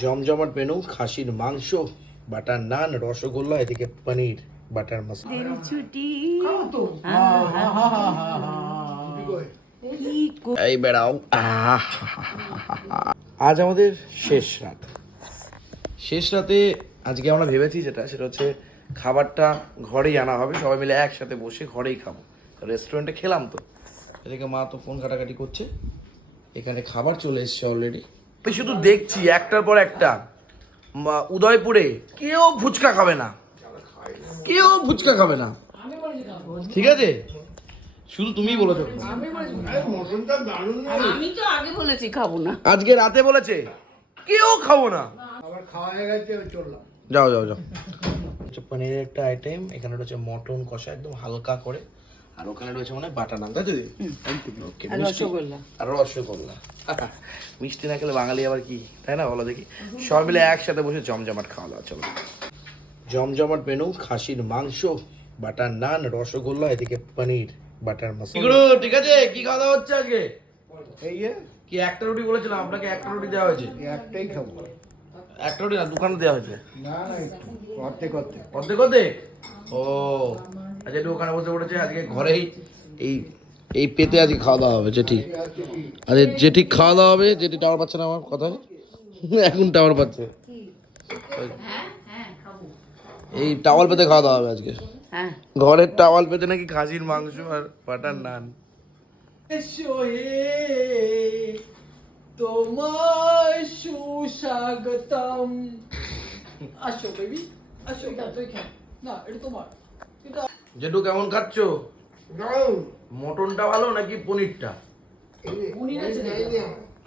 জমজমাট মেনু খাসির মাংস বাটার নান রসগোল্লা এদিকে পনির বাটার মশলা। দিন ছুটি। এই বেড়াও। আজ আমাদের শেষ রাত। শেষ রাতে আজকে আমরা ভেবেছি যেটা সেটা হচ্ছে খাবারটা ঘরেই আনা হবে। সবাই মিলে একসাথে বসে ঘরেই খাব। রেস্টুরেন্টে খেলাম তো। এদিকে মা তো ফোন কাটাকাটি করছে। এখানে খাবার চলে এসছে অলরেডি আমি শুধু দেখছি একটার পর একটা। উদয়পুরে কেউ ফুচকা খাবে না। কেউ ফুচকা খাবে না। ঠিক আছে? শুধু তুমিই বলেছ আমি তো আগে বলেছি খাব না। আজকে রাতে বলেছে কেউ খাব না। আবার খাওয়া হয়ে গেছে চললাম। যাও যাও যাও। হচ্ছে পনিরের একটা আইটেম এখানে হচ্ছে মটন কষা একদম হালকা করে। আর ওখানে রয়েছে মানে বাটা নান তাই তো রসগোল্লা। আর রসগোল্লা। মিষ্টি না খেলে বাঙালি আবার কি? তাই না বলো দেখি। সবাই মিলে একসাথে বসে জমজমাট খাওয়া দাওয়া চলো। জমজমাট মেনু খাসির মাংস বাটার নান রসগোল্লা এদিকে পনির বাটার মশলা। ঠিক আছে? কি খাওয়া দাওয়া হচ্ছে আজকে? এই কি একটা রুটি বলেছিলাম আপনাকে একটা রুটি দেওয়া হয়েছে? একটাই খাব। একটা রুটি না দুখানে দেওয়া হয়েছে? না না অর্ধেক অর্ধেক। অর্ধেক অর্ধেক? ও আচ্ছা একটু ওখানে বসে পড়েছে আজকে ঘরেই এই এই পেতে আজকে খাওয়া দাওয়া হবে যেটি আরে যেটি খাওয়া দাওয়া হবে যেটি টাওয়ার পাচ্ছে না আমার কথা এখন টাওয়ার পাচ্ছে। এই টাওয়াল পেতে খাওয়া দাওয়া হবে আজকে। হ্যাঁ। ঘরের টাওয়াল পেতে নাকি খাসির মাংস আর বাটার নান। তোমায় সুস্বাগতম। আসো বেবি আসো। তুই খা। না এটা তোমার। এটা জেঠু কেমন খাচ্ছ? মটনটা ভালো নাকি পনিরটা? পনির আছে।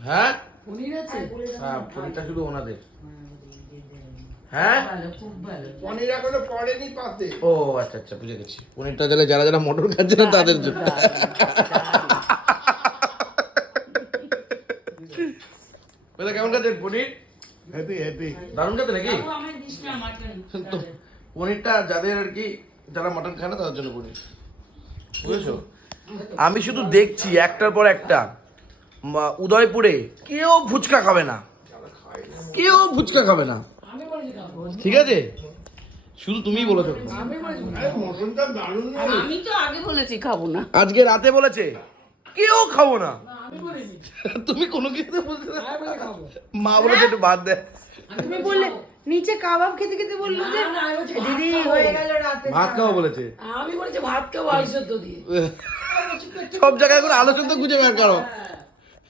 হ্যাঁ? পনির আছে? হ্যাঁ পনিরটা শুধু ওনাদের। হ্যাঁ? পনির এখনও পড়েনি পাতে। ও আচ্ছা আচ্ছা বুঝে গেছি। পনিরটা তাহলে যারা যারা মটন খাচ্ছে না তাদের জন্য। কেমন খাচ্ছেন? পনির? দারুণ খেতে নাকি? পনিরটা যাদের আর কি যারা মটন খায় না তাদের জন্য পনির। বুঝেছ? আমি শুধু দেখছি একটার পর একটা। মা- উদয়পুরে কেউ ফুচকা খাবে না। কেউ ফুচকা খাবে না। ঠিক আছে? শুধু তুমিই বলেছ। আমি তো আগে বলেছি খাব না। আজকে রাতে বলেছে কেউ খাব না। না আমি বলিনি। তুমি কোনো কিছুতে বলতে বলে মা বলেছে একটু বাদ দে। তুমি বললে নিচে কাবাব খেতে খেতে বলল যে দিদি খাব। হয়ে গেল রাতে ভাত খাওয়া বলেছে। আমি বলেছি ভাত খাব সেদ্ধ দিয়ে। সব জায়গায় করে আলোচনা তো খুঁজে বের করো।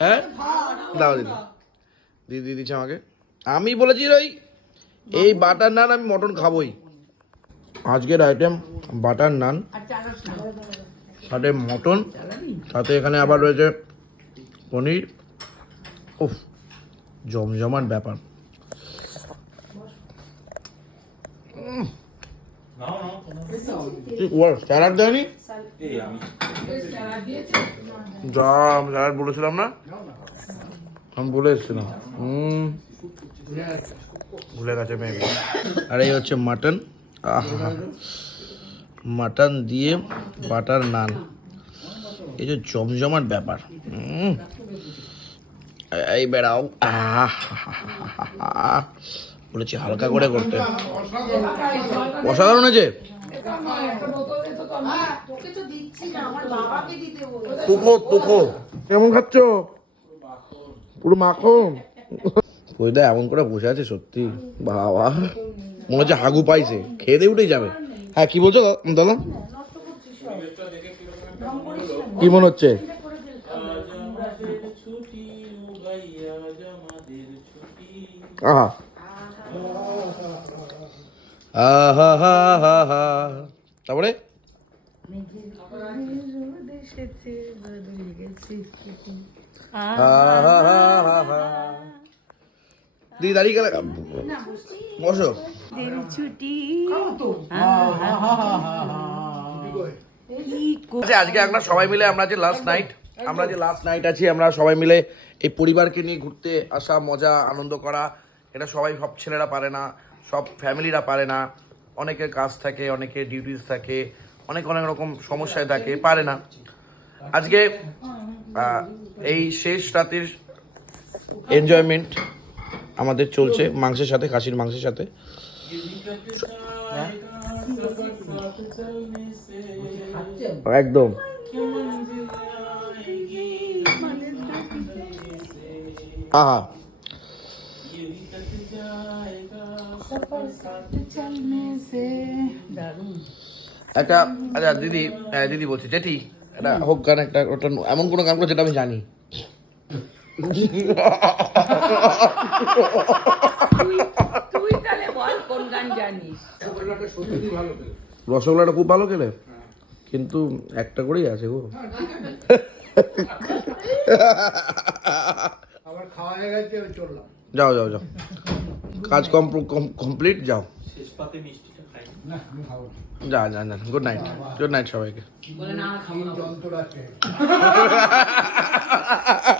হ্যাঁ? দাও দিদি। দিদি দিচ্ছে আমাকে। আমি বলেছি ওই এই বাটার নান আমি মটন খাবোই। আজকের আইটেম বাটার নান সাথে মটন সাথে এখানে আবার রয়েছে পনির। উফ জমজমাট ব্যাপার উম। কি বল স্যালাড দেয়নি? যা স্যালাড বলেছিলাম না? আমি বলে এসেছিলাম। হুম ভুলে গেছে মেবি আর এই হচ্ছে মাটন। মাটন দিয়ে বাটার নান। এই যে জমজমাট ব্যাপার। এই বেড়াও। আহ বলেছি হালকা করে করতে। অসাধারণ। হয়েছে একটা বোতল দে তো আমি তোকে তো দিচ্ছি না আমার বাবাকে দিতে বল তুখো তুখো। কেমন খাচ্ছ? পুরো মাখন। ওইটা এমন করে বসে আছে সত্যি। বাবা। মনে হচ্ছে হাগু পাইছে। খেয়ে দিয়ে উঠেই যাবে। হ্যাঁ কি বলছো দাদা? কি মনে হচ্ছে? আহা। তারপরে? দিদি আচ্ছা আজকে আমরা সবাই মিলে আমরা যে লাস্ট নাইট আমরা যে লাস্ট নাইট আছি, আমরা সবাই মিলে এই পরিবারকে নিয়ে ঘুরতে আসা, মজা, আনন্দ করা, এটা সবাই সব ছেলেরা পারে না। সব ফ্যামিলিরা পারে না। অনেকের কাজ থাকে, অনেকের ডিউটিস থাকে, অনেক অনেক রকম সমস্যায় থাকে, পারে না। আজকে এই শেষ রাতের এনজয়মেন্ট আমাদের চলছে, মাংসের সাথে, খাসির মাংসের সাথে। একদম। আহা। একটা আচ্ছা দিদি হ্যাঁ, দিদি বলছি জেঠি একটা হোক গান একটা ওটা এমন কোনো গান করো যেটা আমি জানি। তুই তাহলে বল কোন গান জানিস রসগোল্লাটা খুব ভালো খেলে। কিন্তু একটা করেই আছে গো। হয়ে যাও যাও যাও। কাজ কম কমপ্লিট যাও। না আমি যা যা যা গুড নাইট গুড নাইট সবাইকে।